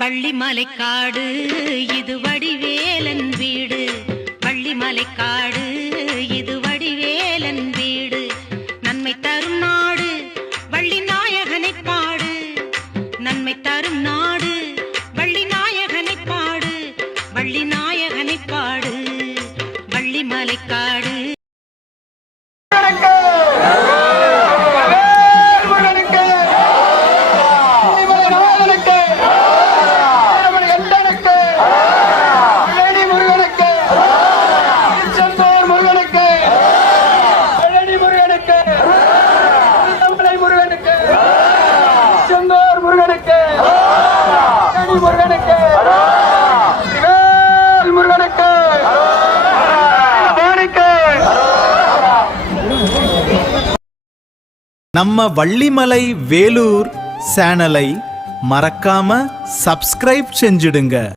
வள்ளிமலைக்காடு இது வடிவேலன் வீடு. வள்ளிமலைக்காடு இது வடிவேலன் வீடு. நன்மை தரும் நாடு வள்ளி நாயகனை பாடு. நன்மை தரும் நாடு வள்ளி நாயகனை பாடு. வள்ளி நாயகனை பாடு. வள்ளிமலைக்காடு நம்ம வள்ளிமலை வேலூர் சேனலை மறக்காம சப்ஸ்கிரைப் செஞ்சிடுங்க.